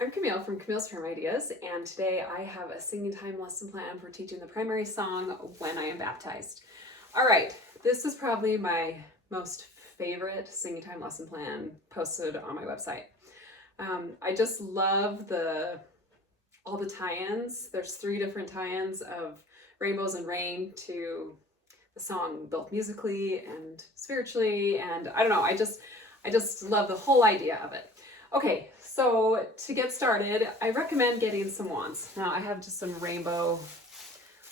I'm Camille from Camille's Term Ideas, and today I have a singing time lesson plan for teaching the primary song When I Am Baptized. All right, this is probably my most favorite singing time lesson plan posted on my website. I just love all the tie-ins. There's 3 different tie-ins of Rainbows and Rain to the song both musically and spiritually, and I don't know, I just love the whole idea of it. Okay, so to get started, I recommend getting some wands. Now I have just some rainbow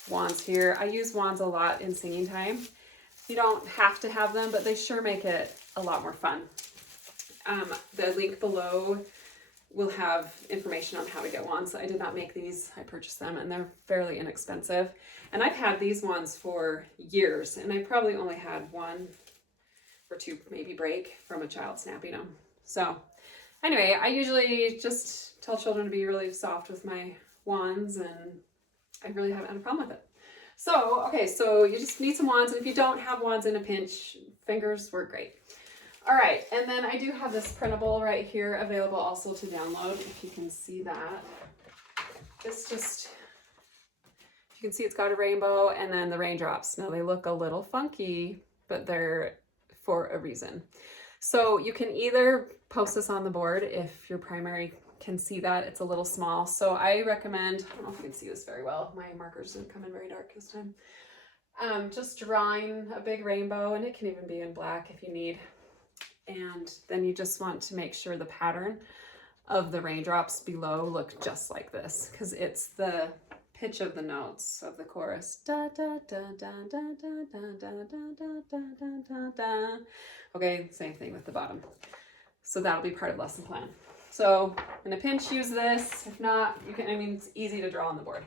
wands here. I use wands a lot in singing time. You don't have to have them, but they sure make it a lot more fun. The link below will have information on how to get wands. I did not make these, I purchased them, and they're fairly inexpensive. And I've had these ones for years, and I probably only had 1 or 2 maybe break from a child snapping them. So anyway, I usually just tell children to be really soft with my wands, and I really haven't had a problem with it. So, okay, so you just need some wands, and if you don't have wands in a pinch, fingers work great. All right, and then I do have this printable right here available also to download, if you can see that. This just, you can see it's got a rainbow and then the raindrops. Now they look a little funky, but they're for a reason. So you can either post this on the board if your primary can see that. It's a little small. So I recommend, I don't know if you can see this very well. My markers didn't come in very dark this time. Just drawing a big rainbow, and it can even be in black if you need. And then you just want to make sure the pattern of the raindrops below look just like this, because it's the pitch of the notes of the chorus. Da, da, da, da, da, da, da, da, da, da, da, da, da. Okay, same thing with the bottom. So that'll be part of lesson plan. So in a pinch, use this. If not, you can, it's easy to draw on the board.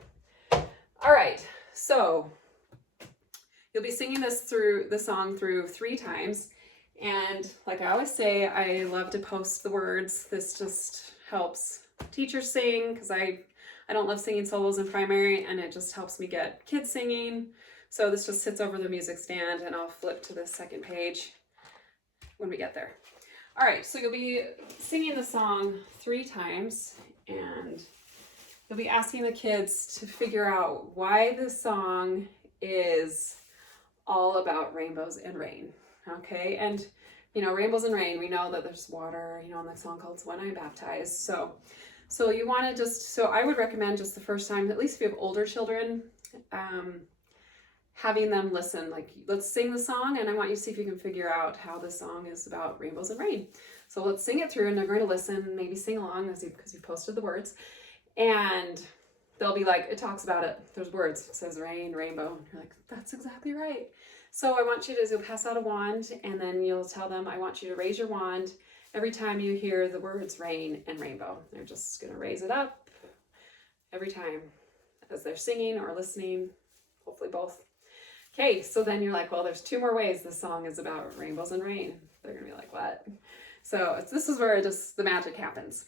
All right, so you'll be singing the song through 3 times. And like I always say, I love to post the words. This just helps teachers sing, because I don't love singing solos in primary, and it just helps me get kids singing. So this just sits over the music stand, and I'll flip to the second page when we get there. All right, so you'll be singing the song 3 times, and you'll be asking the kids to figure out why the song is all about rainbows and rain. Okay, and rainbows and rain, we know that there's water, in the song called When I Am Baptized. So you want to so I would recommend just the first time, at least if you have older children, having them listen, like, let's sing the song, and I want you to see if you can figure out how the song is about rainbows and rain. So let's sing it through, and they're going to listen, maybe sing along because you posted the words, and they'll be like, it talks about it, there's words, it says rain, rainbow, and you're like, that's exactly right. So I want you to, you'll pass out a wand, and then you'll tell them, I want you to raise your wand every time you hear the words rain and rainbow. They're just going to raise it up every time as they're singing or listening, hopefully both. Okay, so then you're like, well, there's 2 more ways this song is about rainbows and rain. They're going to be like, what? So this is where the magic happens.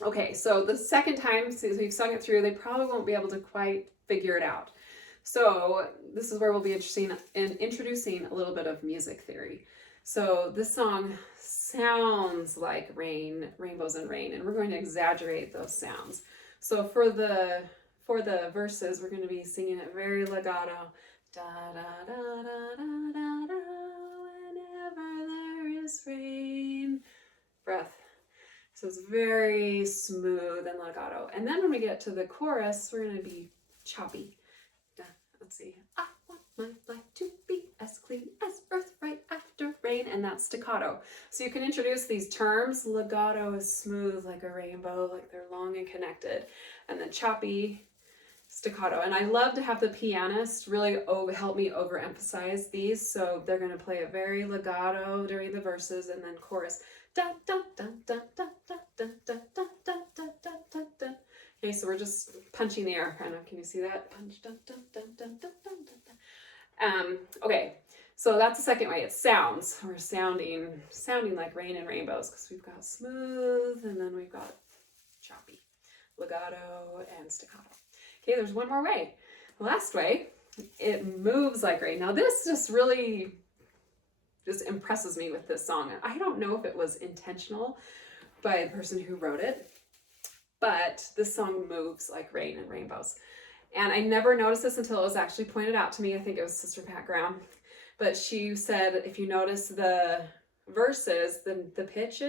Okay, so the second time, so you've sung it through, they probably won't be able to quite figure it out. So this is where we'll be introducing a little bit of music theory. So this song sounds like rain, rainbows and rain, and we're going to exaggerate those sounds. So for the verses, we're going to be singing it very legato. Da da da da da da da. Whenever there is rain. Breath. So it's very smooth and legato. And then when we get to the chorus, we're going to be choppy. Let's see. I want my life to be as clean as earth right after rain, and that's staccato. So you can introduce these terms. Legato is smooth like a rainbow, like they're long and connected, and then choppy, staccato. And I love to have the pianist really help me overemphasize these, so they're going to play it very legato during the verses, and then chorus. Da da da da da da da da da da da da da da. Okay, so we're just punching the air, kind of. Can you see that? Punch, dun, dun, dun, dun, dun, dun, dun. Okay, so that's the second way. It's sounds. We're sounding like rain and rainbows, because we've got smooth, and then we've got choppy, legato, and staccato. Okay, there's one more way. The last way, it moves like rain. Now this just really impresses me with this song. I don't know if it was intentional by the person who wrote it, but this song moves like rain and rainbows. And I never noticed this until it was actually pointed out to me. I think it was Sister Pat Graham. But she said, if you notice the verses, the pitch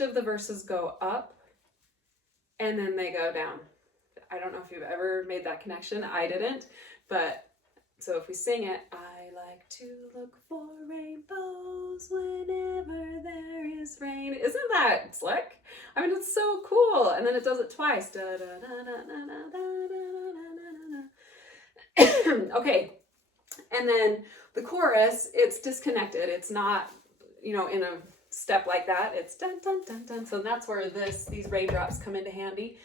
of the verses go up and then they go down. I don't know if you've ever made that connection. I didn't. But so if we sing it, I like to look for rainbows whenever there is rain. Isn't that slick? I mean, it's so cool. And then it does it twice. Da, da, da, da, da, da, da, da, da. Okay. And then the chorus, it's disconnected. It's not, in a step like that. It's dun, dun, dun, dun. So that's where these raindrops come into handy.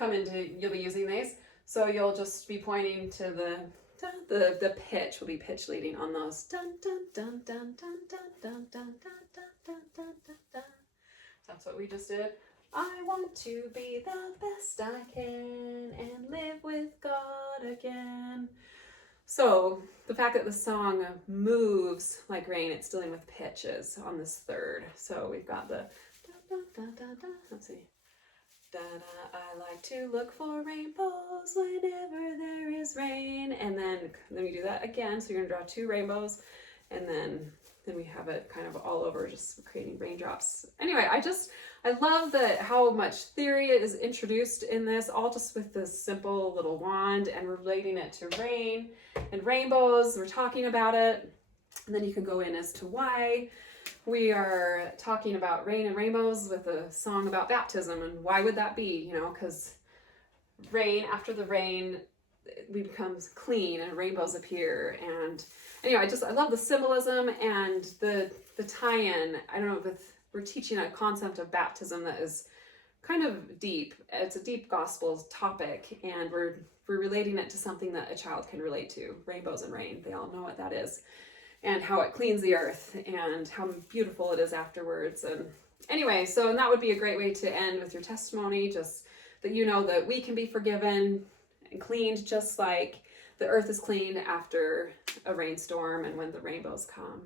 You'll be using these. So you'll just be pointing to the pitch will be pitch leading on those. Dun, dun, dun, dun, dun, dun, dun, dun, dun, dun, dun, dun, dun. That's what we just did. I want to be the best I can and live with God again. So the fact that the song moves like rain, it's dealing with pitches on this third. So we've got the da, da, da, da, da. Let's see. Da, da, I like to look for rainbows whenever there is rain. And then we do that again. So you're gonna draw 2 rainbows, and then we have it kind of all over, just creating raindrops. Anyway, I love how much theory is introduced in this, all just with this simple little wand, and we're relating it to rain and rainbows. We're talking about it, and then you can go in as to why we are talking about rain and rainbows with a song about baptism, and why would that be? Because rain, after the rain, we become clean and rainbows appear. And anyway, I love the symbolism and the tie-in. I don't know, we're teaching a concept of baptism that is kind of deep. It's a deep gospel topic, and we're relating it to something that a child can relate to. Rainbows and rain, they all know what that is, and how it cleans the earth and how beautiful it is afterwards. And anyway, and that would be a great way to end with your testimony, just that that we can be forgiven and cleaned just like the earth is cleaned after a rainstorm and when the rainbows come.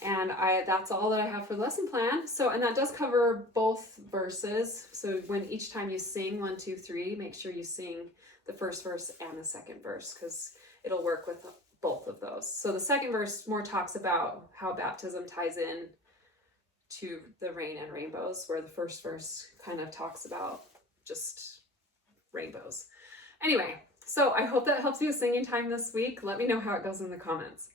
And that's all that I have for the lesson plan. So, and that does cover both verses. So when each time you sing 1, 2, 3, make sure you sing the first verse and the second verse, because it'll work with both of those. So the second verse more talks about how baptism ties in to the rain and rainbows, where the first verse kind of talks about just rainbows. Anyway, so I hope that helps you with singing time this week. Let me know how it goes in the comments.